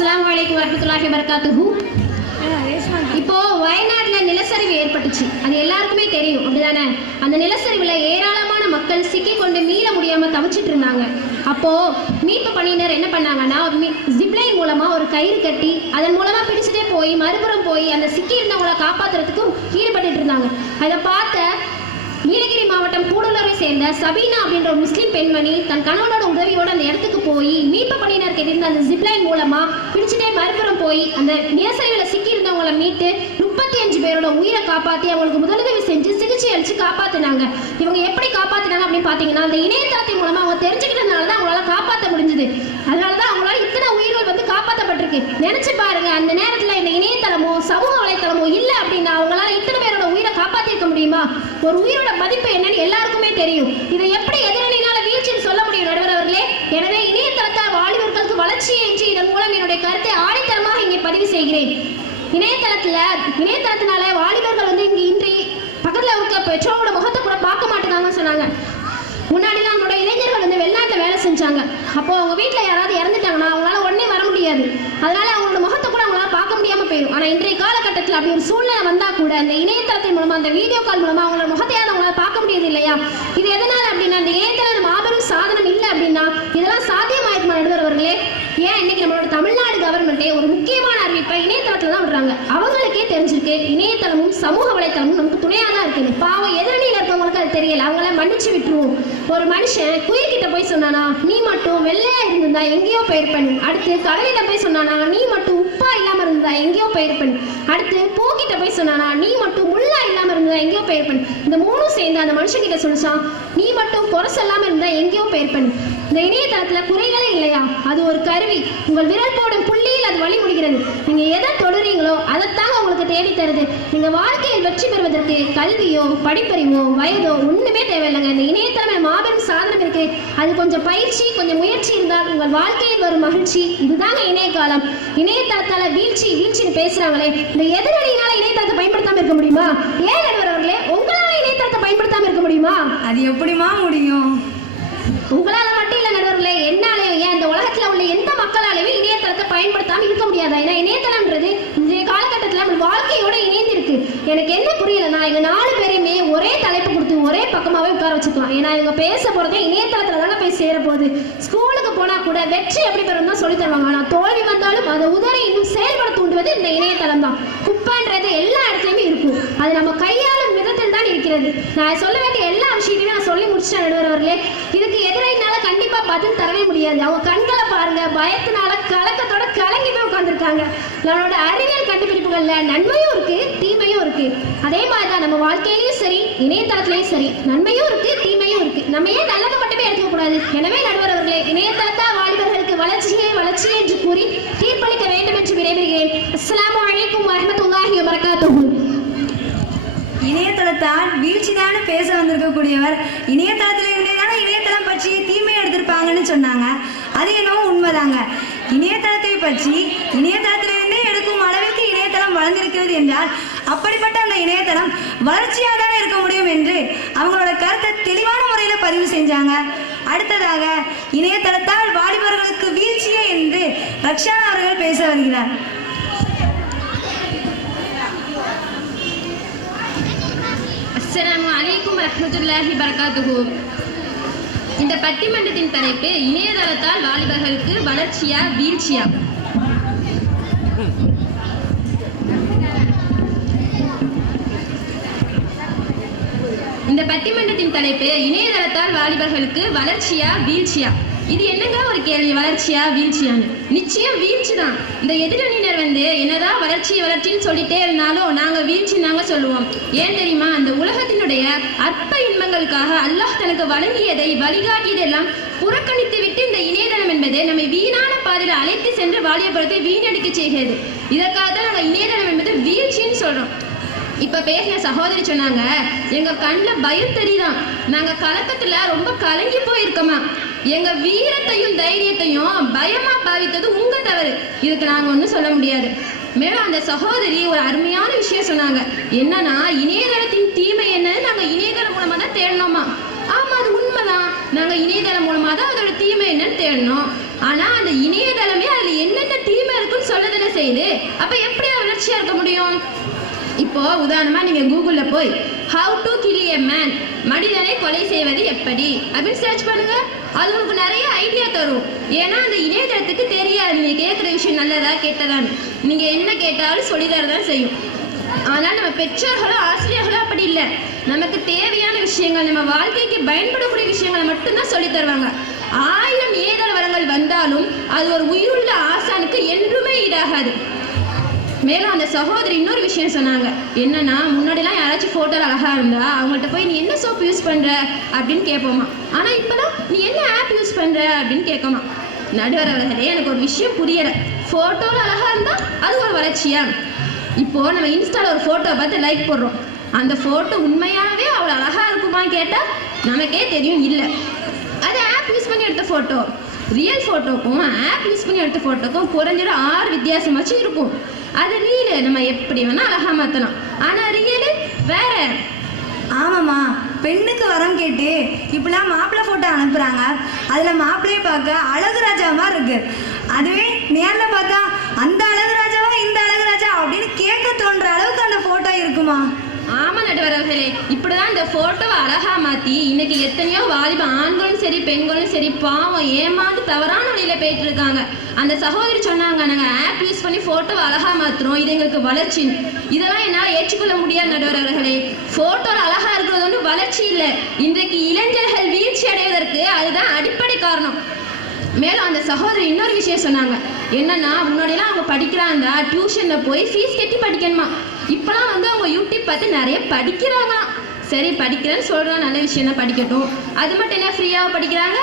அஸ்ஸலாமு அலைக்கும் வரஹ்மத்துல்லாஹி வபரகாத்துஹு. இப்போ வயநாடுல நிலச்சரிவு ஏற்பட்டுச்சு, அது எல்லாருக்குமே தெரியும் அப்படிதானே? அந்த நிலச்சரிவுல ஏராளமான மக்கள் சிக்கி கொண்டு மீள முடியாம தவிச்சிட்டு இருந்தாங்க. அப்போ மீட்பு பணியினர் என்ன பண்ணாங்கன்னா, ஜிப்லைன் மூலமா ஒரு கயிறு கட்டி அதன் மூலமா பிடிச்சிட்டே போய் மறுபுறம் போய் அந்த சிக்கி இருந்தவங்களை காப்பாத்துறதுக்கு ஈடுபட்டு இருந்தாங்க. அதை பார்த்த நீலகிரி மாவட்டம் கூடலூரை சேர்ந்த சபீனா அப்படின்ற ஒரு முஸ்லீம் பெண்மணி தன் கணவனோட உதவியோட அந்த இடத்துக்கு போய் மீட்பு பணியினர் கேட்டிருந்த அந்த ஜிப்லைன் மூலமா பிடிச்சிட்டே மறுபுறம் போய் அந்த நிலச்சரிவில் சிக்கி இருந்தவங்களை மீட்டு 35 பேரோட உயிரை காப்பாற்றி அவங்களுக்கு முதலுதவி செஞ்சு சிகிச்சை அளிச்சு காப்பாத்தினாங்க. இவங்க எப்படி காப்பாத்தினாங்க அப்படின்னு பார்த்தீங்கன்னா, அந்த இணையதளத்தின் மூலமா அவங்க தெரிஞ்சுக்கிட்டதுனால தான் அவங்களால காப்பாற்ற முடிஞ்சது. அதனாலதான் அவங்களால இத்தனை உயிர்கள் வந்து காப்பாற்றப்பட்டிருக்கு. நினைச்சு பாருங்க, அந்த நேரத்துல இந்த இணையதளமோ சமூக வலைத்தளமோ இல்லை அப்படின்னா அவங்களால இத்தனை பேரோட உயிரை காப்பாற்றிருக்க முடியுமா? ஒரு உயிரோட மதிப்பு என்னன்னு எல்லாருக்குமே தெரியும். இதை எப்படி எதிரணினால வீழ்ச்சின்னு சொல்ல முடியும் நடுவர் அவர்களே? எனவே இணையதளத்தால் வாலிபர்களுக்கு வளர்ச்சியை என்று இதன் மூலம் என்னுடைய கருத்தை ஆணித்தரமாக இங்கே பதிவு செய்கிறேன். இணையதளத்தினால வாலிபர்கள் வந்து இன்றி பக்கத்துல இருக்க பெற்றோரோட முகத்தை கூட பார்க்க மாட்டேங்காங்கன்னு சொன்னாங்க. முன்னாடி நம்மளோட இளைஞர்கள் வந்து வெளிநாட்டில் வேலை செஞ்சாங்க. அப்போ அவங்க வீட்டில் யாராவது இறந்துட்டாங்கன்னா அவங்களால உடனே வர முடியாது. அதனால அவங்களோட முகத்தை கூட அவங்களால பார்க்க முடியாம போயிடும். ஆனா இன்றைய காலகட்டத்தில் அப்படி ஒரு சூழ்நிலை வந்தா கூட இந்த இணையதளத்தின் மூலமா அந்த வீடியோ கால் மூலமா அவங்களோட முகத்தையாவது அவங்களால பார்க்க முடியாது இல்லையா? இது எதனால அப்படின்னா, இந்த இணையதளம் மாபெரும் சாதனம் இல்லை அப்படின்னா இதெல்லாம் சாத்தியமாயிருக்குமா நடுவர் அவர்களே? ஏன் இன்னைக்கு நம்மளோட தமிழ்நாடு கவர்மெண்ட்டே ஒரு முக்கியமான அறிவிப்பை இணையதளத்துல தான் விடுறாங்க. அவங்களுக்கே தெரிஞ்சிருக்கு இணையதளமும் சமூக வலைத்தளமும் நமக்கு துணையாக தான் இருக்குது. பாவம் எதிரணியில் இருக்கவங்களுக்கு அது தெரியல, அவங்கள மன்னிச்சு விட்டுருவோம். ஒரு மனுஷன் குயிர்கிட்ட போய் சொன்னானா, நீ மட்டும் வெள்ளையா இருந்திருந்தா எங்கேயோ போயிருப்பேன். அடுத்து கடலிட போய் சொன்னானா, நீ மட்டும் உப்பா இல்லாம இருந்தா எங்கேயோ போயிருப்பேன். அடுத்து பூக்கிட்ட போய் சொன்னானா, நீ மட்டும் முள்ளா இல்லாம இருந்தா எங்கேயோ போயிருப்பேன். இந்த மூணும் சேர்ந்து அந்த மனுஷன் கிட்ட சொல்லிச்சான், நீ மட்டும் குறை சொல்லாம இருந்தா எங்கேயோ போயிருப்பேன். இந்த இணையதளத்துல குறைகளே இல்லையா? அது ஒரு கருவி. உங்கள் விரல் போடும் புள்ளியில் அது வழி முடிகிறது. நீங்க எதை தொடுறீங்களோ அதைத்தாங்க உங்களுக்கு தேடி தருது. நீங்க வாழ்க்கையில் வெற்றி பெறுவதற்கு கல்வியோ படிப்பறிவோ வயதோ ஒண்ணுமே தேவையில்லைங்க. இந்த இணையதளம் மாபெரும் சாதனம் இருக்கு. அது கொஞ்சம் பயிற்சி கொஞ்சம் முயற்சி இருந்தால் உங்கள் வாழ்க்கையில் வரும் மகிழ்ச்சி. இதுதாங்க இணையகாலம். இணையதளத்தால வீழ்ச்சின்னு பேசுறாங்களே, இந்த எதிரணியினால இணையதளத்தை பயன்படுத்தாம இருக்க முடியுமா? ஏன் நடுவர் அவர்களே, உங்களால இணையதளத்தை பயன்படுத்தாம இருக்க முடியுமா? அது எப்படிமா முடியும்? உங்களால மட்டும் இல்ல நடுவர்களே, என்னாலையும் ஏன் இந்த உலகத்துல உள்ள எந்த மக்களாலையும் இணையதளத்தை பயன்படுத்தாம இருக்க முடியாதா? ஏன்னா இணையதளம்ன்றது இன்றைய காலகட்டத்துல நம்ம வாழ்க்கையோட இணைந்து இருக்கு. எனக்கு என்ன புரியலன்னா, எங்க 4 பேரையுமே ஒரே தலைப்பு கொடுத்து ஒரே பக்கமாவே உட்கார வச்சுக்கலாம். ஏன்னா இவங்க பேச போறதே இணையதளத்துல தானே போய் சேர போகுது. ஸ்கூலுக்கு போனா கூட வெற்றி எப்படி பெறும் தான் சொல்லி தருவாங்க. ஆனா தோல்வி வந்தாலும் அதை உதறி இன்னும் செயல்பட தூண்டுவது இந்த இணையதளம் தான். குப்பைன்றது எல்லா இடத்துலயுமே இருக்கும். அது நம்ம கையாளும் விதத்தில் தான் இருக்கிறது. நான் சொல்ல வேண்டிய எல்லா விஷயத்தையுமே நான் சொல்லி முடிச்சிட்டேன் நடுவர் அவர்களே. இதுக்கு எதிராக கண்டிப்பா பதில் தரவே முடியாது. அவங்க கண்களை பாருங்க, பயத்தினால கலக்கத்தோட கலங்கி போய் உட்கார்ந்துருக்காங்க. நம்மளோட அறிவியல் கண்டுபிடிப்புகள்ல நன்மையும் இருக்கு தீமையும் இருக்கு. அதே மாதிரிதான் நம்ம வாழ்க்கையிலயும் சரி இணையதளத்திலயும் சரி நன்மையும் இருக்கு தீமையும் இருக்கு. நம்ம ஏன் நல்லதை மட்டுமே எடுத்துக்க கூடாது? எனவே நடுவர் அவர்களே, இணையதளத்தால் வாலிபர்களுக்கு வளர்ச்சியே என்று கூறி தீர்ப்பளிக்க வேண்டும் என்று விரைவுகிறேன். அஸ்ஸலாமு அலைக்கும் வரஹ்மத்துல்லாஹி வபரகாத்துஹு. இணையதளத்தால் வீழ்ச்சிதான்னு பேச வந்திருக்கக்கூடியவர் இணையதளத்தில் இருந்தேதானே இணையதளம் பற்றி தீமை எடுத்திருப்பாங்கன்னு சொன்னாங்க. அது என்னவோ உண்மைதாங்க. இணையதளத்தை பற்றி இணையதளத்திலிருந்தே எடுக்கும் அளவிற்கு இணையதளம் வளர்ந்திருக்கிறது என்றால் அப்படிப்பட்ட அந்த இணையதளம் வளர்ச்சியாக தானே இருக்க முடியும் என்று அவங்களோட கருத்தை தெளிவான முறையில் பதிவு செஞ்சாங்க. அடுத்ததாக இணையதளத்தால் வாலிபர்களுக்கு வீழ்ச்சியே என்று ரக்ஷானா அவர்கள் பேச வருகிறார். அஸ்ஸலாமு அலைக்கும் வரஹ்மத்துல்லாஹி வபரகாத்துஹு. இந்த பட்டிமன்றத்தின் தலைப்பு இணையதளத்தால் வாலிபர்களுக்கு வளர்ச்சியா வீழ்ச்சியா? இந்த பட்டிமன்றத்தின் தலைப்பு இணையதளத்தால் வாலிபர்களுக்கு வளர்ச்சியா வீழ்ச்சியா? இது என்னங்க ஒரு கேள்வி, வளர்ச்சியா வீழ்ச்சியான்னு? நிச்சயம் வீழ்ச்சி தான். இந்த எதிரணியினர் வந்து என்னதான் வளர்ச்சின்னு சொல்லிட்டே இருந்தாலும் நாங்க வீழ்ச்சி நாங்க சொல்லுவோம். ஏன் தெரியுமா? அந்த உலகத்தினுடைய அற்ப இன்பங்களுக்காக அல்லாஹ் தனக்கு வழங்கியதை வழிகாட்டியதெல்லாம் புறக்கணித்து விட்டு இந்த இணையதளம் என்பது நம்மை வீணான பாதையில் அழைத்து சென்று வாலிபத்தை வீணடிக்க செய்கிறது. இதற்காக தான் நாங்கள் இணையதளம் என்பது வீழ்ச்சின்னு சொல்றோம். இப்ப பேசின சகோதரி சொன்னாங்க, எங்க கண்ணில் பயம் தெரியுதான், நாங்க கலக்கத்துல ரொம்ப கலங்கி போயிருக்கோமா, எங்க வீரத்தையும் தைரியத்தையும் பயமா பாவித்தது உங்க தவறு. இதுக்கு நாங்க ஒன்றும் சொல்ல முடியாது. மேலும் அந்த சகோதரி ஒரு அருமையான விஷயம் சொன்னாங்க. என்னன்னா, இணையதளத்தின் தீமை என்னன்னு நாங்க இணையதளம் மூலமா தான் தேடணுமா. ஆமா, அது உண்மைதான். நாங்க இணையதளம் மூலமா தான் அதோட தீமை என்னன்னு தேடணும். ஆனா அந்த இணையதளமே அதுல என்னென்ன தீமை இருக்குன்னு செய்யுது. அப்ப எப்படி வளர்ச்சியா இருக்க முடியும்? இப்போ உதாரணமா நீங்க கூகுள்ல போய் how to kill a man, மனிதனை கொலை செய்வது எப்படி அப்படின்னு சர்ச் பண்ணுங்க. அது உங்களுக்கு நிறைய ஐடியா தரும். ஏன்னா அந்த இணையதளத்துக்கு தெரியாது நீங்க கேட்குற விஷயம் நல்லதா கெட்டதான்னு. நீங்க என்ன கேட்டாலும் சொல்லித்தரதான் செய்யும். ஆனால் நம்ம பெற்றோர்களும் ஆசிரியர்களும் அப்படி இல்லை. நமக்கு தேவையான விஷயங்கள், நம்ம வாழ்க்கைக்கு பயன்படக்கூடிய விஷயங்களை மட்டும்தான் சொல்லி தருவாங்க. 1000 இணையதள வளங்கள் வந்தாலும் அது ஒரு உயிருள்ள ஆசானுக்கு என்றுமே ஈடாகாது. மேலும் அந்த சகோதரி இன்னொரு விஷயம் சொன்னாங்க. என்னன்னா, முன்னாடிலாம் யாராச்சும் ஃபோட்டோ அழகா இருந்தா அவங்கள்ட்ட போய் நீ என்ன சோப் யூஸ் பண்ற அப்படின்னு கேட்போமா. ஆனா இப்பதான் நீ என்ன ஆப் யூஸ் பண்ற அப்படின்னு கேட்கமா. நடுவர் அவர்களே, எனக்கு ஒரு விஷயம் புரியலை. ஃபோட்டோவில் அழகா இருந்தா அது ஒரு வளர்ச்சியா? இப்போ நம்ம இன்ஸ்டால ஒரு ஃபோட்டோ பார்த்து லைக் போடுறோம். அந்த ஃபோட்டோ உண்மையாகவே அவ்வளோ அழகா இருக்குமான்னு கேட்டால் நமக்கே தெரியும் இல்லை. அது ஆப் யூஸ் பண்ணி எடுத்த ஃபோட்டோ. ரியல் ஃபோட்டோக்கும் ஆப் யூஸ் பண்ணி எடுத்த ஃபோட்டோக்கும் குறைஞ்சது 6 வித்தியாசமாச்சும் இருக்கும். அது ரீலு நம்ம எப்படி வேணால் அழகாக மாற்றலாம். ஆனால் ரியலு வேற. ஆமாம்மா, பெண்ணுக்கு வரம் கேட்டு இப்படிலாம் மாப்பிள்ளை ஃபோட்டோ அனுப்புகிறாங்க. அதில் மாப்பிள்ளையை பார்க்க அழகுராஜா மாதிரி இருக்கு. அதுவே நேரில் பார்த்தா அந்த அழகுராஜாவா இந்த அழகுராஜா அப்படின்னு கேட்க தோன்ற அளவுக்கு அந்த ஃபோட்டோ இருக்குமா? ஆமா நடுவர்களே, இப்படிதான் இந்த போட்டோவை அழகா மாத்தி இன்னைக்கு எத்தனையோ வாலிப ஆண்களும் சரி பெண்களும் சரி பாவம் ஏமாந்து தவறான வழியில போயிட்டு இருக்காங்க. அந்த சகோதரி சொன்னாங்க, நாங்க ஆப் யூஸ் பண்ணி போட்டோவை அழகா மாத்துறோம், இது எங்களுக்கு வளர்ச்சி. இதெல்லாம் என்னால் ஏற்றுக்கொள்ள முடியாது நடுவர்களே. போட்டோல அழகா இருக்கிறது ஒன்றும் வளர்ச்சி இல்லை. இன்றைக்கு இளைஞர்கள் வீழ்ச்சி அடைவதற்கு அதுதான் அடிப்படை காரணம். மேலும் அந்த சகோதரி இன்னொரு விஷயம் சொன்னாங்க. என்னன்னா, முன்னாடியெல்லாம் அவங்க படிக்கிறாங்க டியூஷன்ல போய் ஃபீஸ் கட்டி படிக்கணுமா. இப்பெல்லாம் அவங்க யூடியூப் பார்த்து நிறைய படிக்கிறாங்களாம். சரி, படிக்கிறேன்னு சொல்றாங்க, நல்ல விஷயம் தான், படிக்கட்டும். அது மட்டும் என்ன ஃப்ரீயாக படிக்கிறாங்க?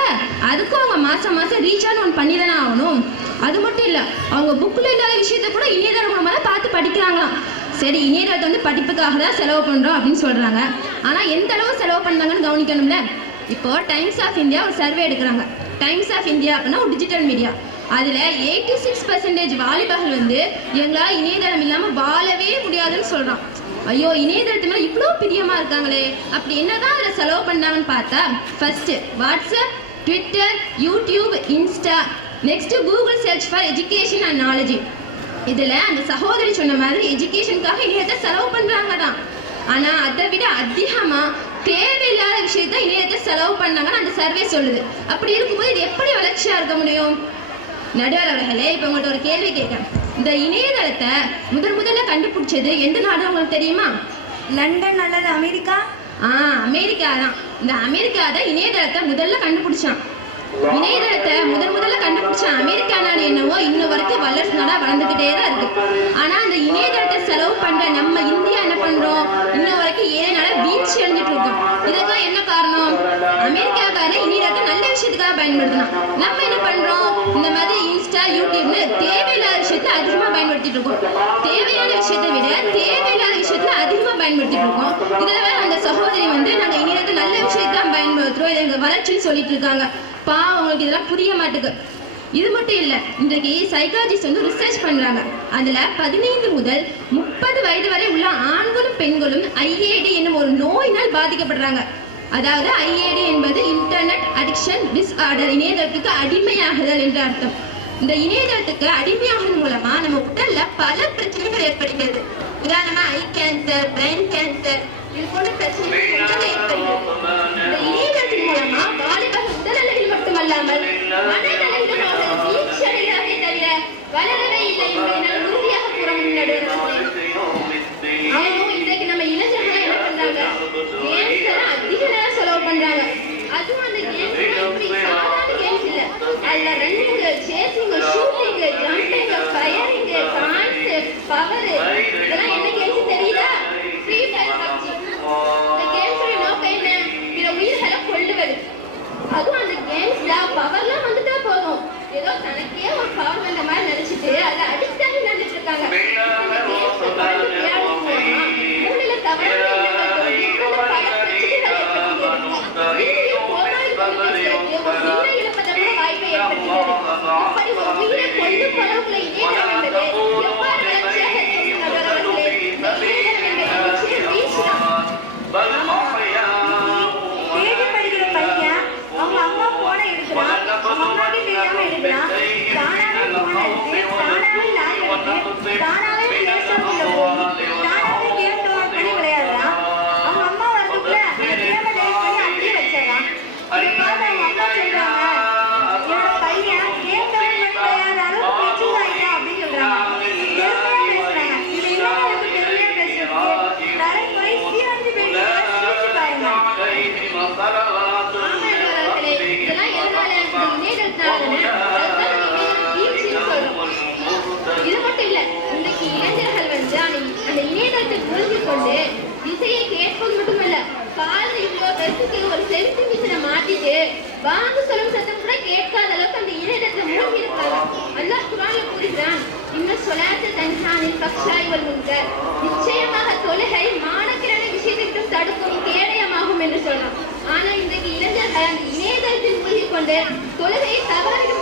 அதுக்கும் அவங்க மாசம் ரீசார்ஜ் ஒன்று பண்ணி தானே ஆகணும். அது மட்டும் இல்லை, அவங்க புக்கில் இல்லாத விஷயத்த கூட இணையதளம் மூலமாக பார்த்து படிக்கிறாங்களாம். சரி, இணையதளத்தை படிப்புக்காக தான் செலவு பண்ணுறோம் அப்படின்னு சொல்கிறாங்க. ஆனால் எந்த அளவு செலவு பண்ணாங்கன்னு கவனிக்கணும்ல. இப்போ டைம்ஸ் ஆஃப் இந்தியா ஒரு சர்வே எடுக்கிறாங்க. டைம்ஸ் ஆஃப் இந்தியா அப்படின்னா ஒரு டிஜிட்டல் மீடியா. அதில் 86% வாலிபர்கள் எங்களால் இணையதளம் இல்லாமல் வாழவே முடியாதுன்னு சொல்கிறான். ஐயோ, இணையதளத்து மேலே இவ்வளோ பிரியமாக இருக்காங்களே, அப்படி என்னதான் அதில் செலவு பண்ணாங்கன்னு பார்த்தா, first WhatsApp, Twitter, YouTube, Insta, next Google search for education and knowledge. இதில் அந்த சகோதரி சொன்ன மாதிரி எஜுகேஷனுக்காக இணையத்தை செலவு பண்ணுறாங்க தான். ஆனால் அதை விட அதிகமாக தேவையில்லாத விஷயத்த இணையத்தை செலவு பண்ணாங்கன்னு அந்த சர்வே சொல்லுது. அப்படி இருக்கும்போது இது எப்படி வளர்ச்சியாக இருக்க முடியும்? நடுவர் அவர்களே, இப்போ உங்கள்கிட்ட ஒரு கேள்வி கேட்கேன். இந்த இணையதளத்தை முதல்ல கண்டுபிடிச்சது எந்த நாடு உங்களுக்கு தெரியுமா? லண்டன் அல்லது அமெரிக்கா? அமெரிக்கா தான். இந்த அமெரிக்கா தான் இணையதளத்தை முதல்ல கண்டுபிடிச்சான். இணையதளத்தை முதல்ல கண்டுபிடிச்ச அமெரிக்கா நாடு என்னவோ இன்னும் வரைக்கும் வல்லரசு நாடா வளர்ந்துகிட்டே தான் இருக்கு. ஆனா அந்த இணையதளத்தை செலவு பண்ற நம்ம இந்தியா என்ன பண்றோம்? இன்னும் வரைக்கும் ஏழை வீழ்ச்சி அடைஞ்சிட்டு இருக்கோம். இதுக்கெல்லாம் என்ன காரணம்? அமெரிக்காக்காரன் இணையதளத்தை நல்ல விஷயத்துக்காக பயன்படுத்தலாம். நம்ம என்ன பண்றோம்? இந்த மாதிரி இன்ஸ்டா, யூடியூப்னு தேவையில்லாத விஷயத்துல அதிகமா பயன்படுத்திட்டு இருக்கோம். தேவையான விஷயத்தை விட தேவையில்லாத விஷயத்துல அதிகமா பயன்படுத்திட்டு இருக்கோம். இதுல வேற அந்த சகோதரி நாங்க இணையதளத்தை நல்ல விஷயத்தான் பயன்படுத்துறோம், இது எங்க வளர்ச்சின்னு சொல்லிட்டு இருக்காங்க. பாவம், அவங்களுக்கு இதெல்லாம் புரிய மாட்டுக்கு. இது மட்டும் இல்லை, இன்றைக்கு சைக்காலஜிஸ்ட் ரிசர்ச் பண்ணுறாங்க. அதில் 15 முதல் 30 வயது வரை உள்ள ஆண்களும் பெண்களும் ஐஏடி என்னும் ஒரு நோயினால் பாதிக்கப்படுறாங்க. அதாவது ஐஏடி என்பது இன்டர்நெட் அடிக்ஷன் டிஸ்ஆர்டர், இணையதளத்துக்கு அடிமையாகுதல் என்று அர்த்தம். இந்த இணையதளத்துக்கு அடிமையாகுதல் மூலமா நம்ம உடல்ல பல பிரச்சனைகள் ஏற்படுகிறது. உதாரணமா ஐ கேன்சர், பிரெயின் கேன்சர், இது போன்ற பிரச்சனைகள் ஏற்படுகிறது. இந்த இணையதளத்தின் மூலமா வாலிபர்கள் உடல் அளவில் மட்டுமல்லாமல் மனதளவிலும் அவர்கள் வீழ்ச்சி அடைகிறார்களே தவிர வளரவே இல்லை என்பதை நான் உறுதியாக கூற முடியும். இன்றைக்கு நம்ம இளைஞர்கள் என்ன பண்றாங்க? கேம்ஸ் அதிக நேரம் செலவு பண்றாங்க. அதுவும் அந்த கேம்ஸ் இப்படி சாதாரண கேம்ஸ் இல்ல. அதுல running, chasing, shooting, jumping, firing, dance, power, இதெல்லாம் என்ன கேம்ஸ் தெரியுதா? Free fire, PUBG. இந்த கேம்ஸோட நோக்கம் என்ன? பிற உயிர்களை கொல்லுவது. அதுவும் அந்த கேம்ஸ்ல பவர்லாம் வந்துட்டா போதும், ஏதோ தனக்கே ஒரு பவர் வந்த மாதிரி நினைச்சிட்டு அதை வாங்க சொல்லும் சத்தம் கூட கேட்காத அளவுக்கு அந்த இணையத்துல மூழ்கி இருக்காங்க. அல்லாஹ் குர்ஆன்ல கூறுகிறான், இன்ன ஸலாத்த தன்ஹானில் ஃபஹ்ஷாய் வல் முன்கர். நிச்சயமாக தொழுகை மானக்கிரன விஷயத்தையும் தடுக்கும் கேடயமாகும் என்று சொல்றான். ஆனா இன்றைக்கு இளைஞர்கள் அந்த இணையதளத்தில் மூழ்கி கொண்டு தொழுகையை தவறவிட்டு